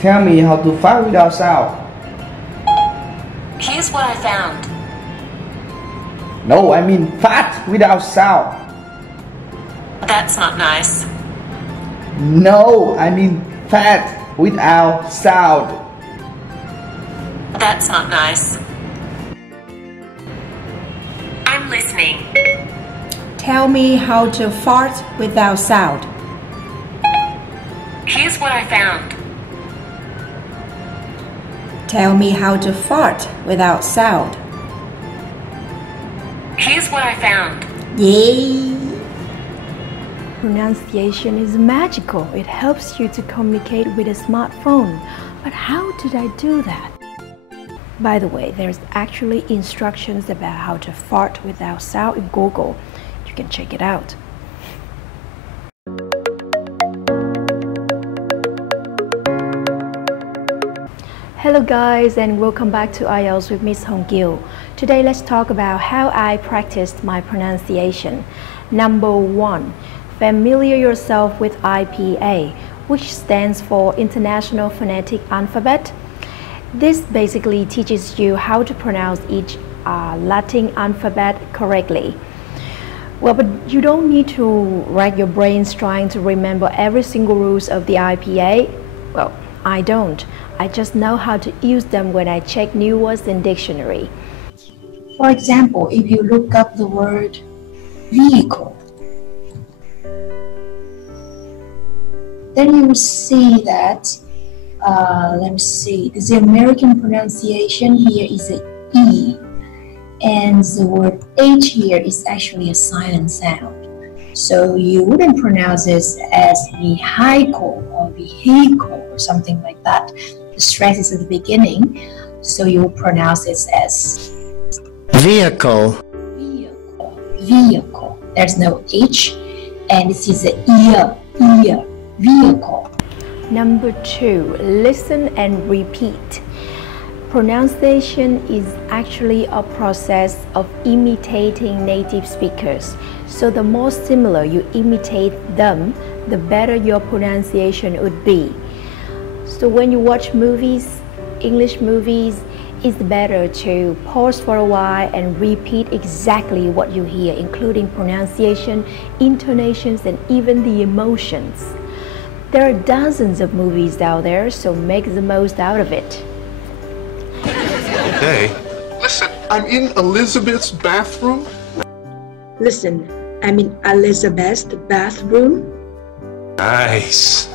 Tell me how to fart without sound. Here's what I found. No, I mean fart without sound. That's not nice. No, I mean fat without sound. That's not nice. I'm listening. Tell me how to fart without sound. Here's what I found. Tell me how to fart without sound. Here's what I found. Yay! Pronunciation is magical. It helps you to communicate with a smartphone. But how did I do that? By the way, there's actually instructions about how to fart without sound in Google. You can check it out. Hello guys, and welcome back to IELTS with Ms Hong Kieu. Today let's talk about how I practiced my pronunciation. Number 1. Familiar yourself with IPA, which stands for International Phonetic Alphabet. This basically teaches you how to pronounce each Latin alphabet correctly. Well, but you don't need to rack your brains trying to remember every single rules of the IPA. Well, I don't. I just know how to use them when I check new words in dictionary. For example, if you look up the word vehicle, then you will see that, let me see, the American pronunciation here is an E, and the word H here is actually a silent sound. So you wouldn't pronounce this as vehicle or vehicle or something like that. The stress is at the beginning, so you will pronounce it as vehicle. Vehicle. There's no H, and this is an ear. Vehicle. Number 2, listen and repeat. Pronunciation is actually a process of imitating native speakers. So the more similar you imitate them, the better your pronunciation would be. So when you watch movies, English movies, it's better to pause for a while and repeat exactly what you hear, including pronunciation, intonations, and even the emotions. There are dozens of movies out there, so make the most out of it. Hey. Listen, I'm in Elizabeth's bathroom. Listen, I'm in Elizabeth's bathroom. Nice.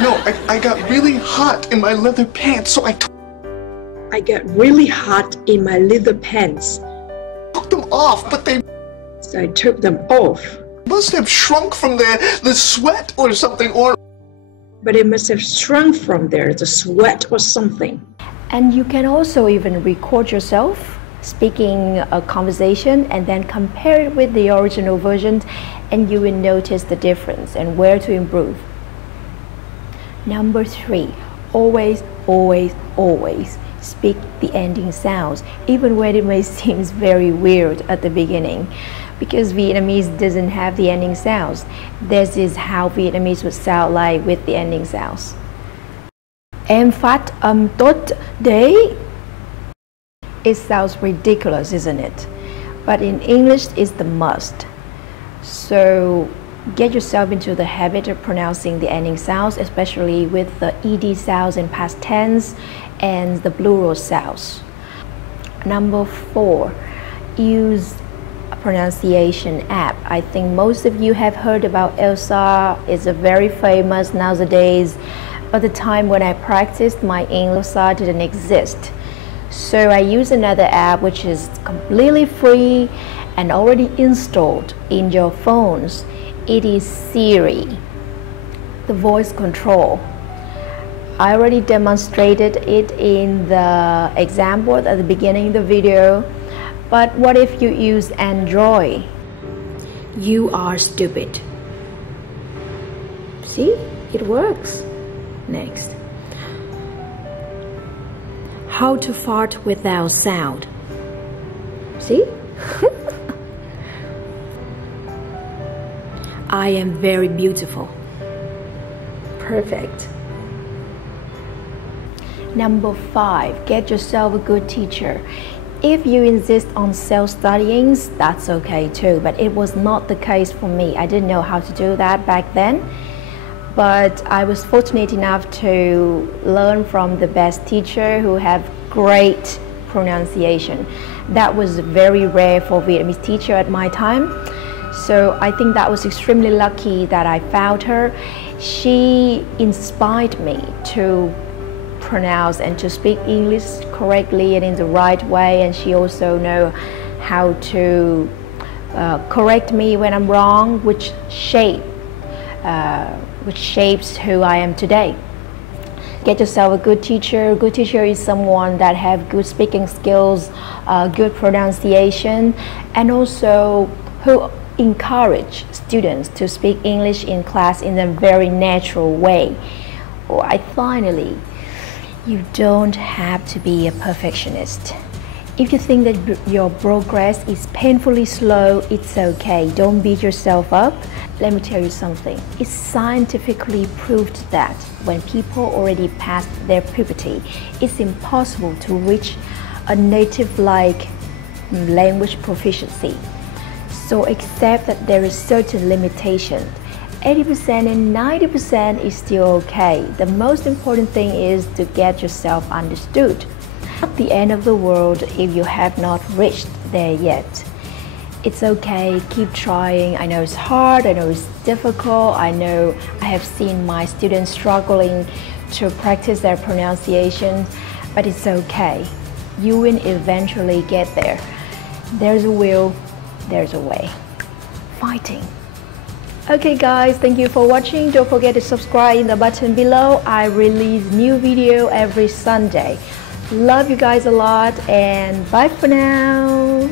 No, I got really hot in my leather pants, so I got really hot in my leather pants. took them off, but they So I took them off. must have shrunk from the sweat or something, or... But it must have shrunk from there, the sweat or something. And you can also even record yourself speaking a conversation and then compare it with the original version, and you will notice the difference and where to improve. Number 3, always speak the ending sounds, even when it may seem very weird at the beginning, because Vietnamese doesn't have the ending sounds. This is how Vietnamese would sound like with the ending sounds. Em phát âm tốt đấy. It sounds ridiculous, isn't it? But in English, it's the must. So get yourself into the habit of pronouncing the ending sounds, especially with the ed sounds in past tense and the plural sounds. Number 4, use a pronunciation app. I think most of you have heard about ELSA. It's a very famous nowadays. At the time when I practiced my English, ELSA didn't exist. So I use another app which is completely free and already installed in your phones. It is Siri, the voice control. I already demonstrated it in the example at the beginning of the video. But what if you use Android? You are stupid. See, it works. Next. How to fart without sound. See? I am very beautiful. Perfect. Number 5, get yourself a good teacher. If you insist on self-studying, that's okay too, but it was not the case for me. I didn't know how to do that back then, but I was fortunate enough to learn from the best teacher who have great pronunciation. That was very rare for Vietnamese teacher at my time, so I think that was extremely lucky that I found her. She inspired me to pronounce and to speak English correctly and in the right way, and she also know how to correct me when I'm wrong, which shapes who I am today. Get yourself a good teacher. A good teacher is someone that have good speaking skills, good pronunciation, and also who encourage students to speak English in class in a very natural way. Finally, you don't have to be a perfectionist. If you think that your progress is painfully slow, it's okay. Don't beat yourself up. Let me tell you something. It's scientifically proved that when people already passed their puberty, it's impossible to reach a native-like language proficiency. So accept that there is certain limitation. 80% and 90% is still okay. The most important thing is to get yourself understood. At the end of the world if you have not reached there yet. It's okay, keep trying. I know it's hard, I know it's difficult, I know I have seen my students struggling to practice their pronunciation, but it's okay. You will eventually get there. There's a will, there's a way. Fighting. Okay guys, thank you for watching. Don't forget to subscribe in the button below. I release new video every Sunday. Love you guys a lot and bye for now.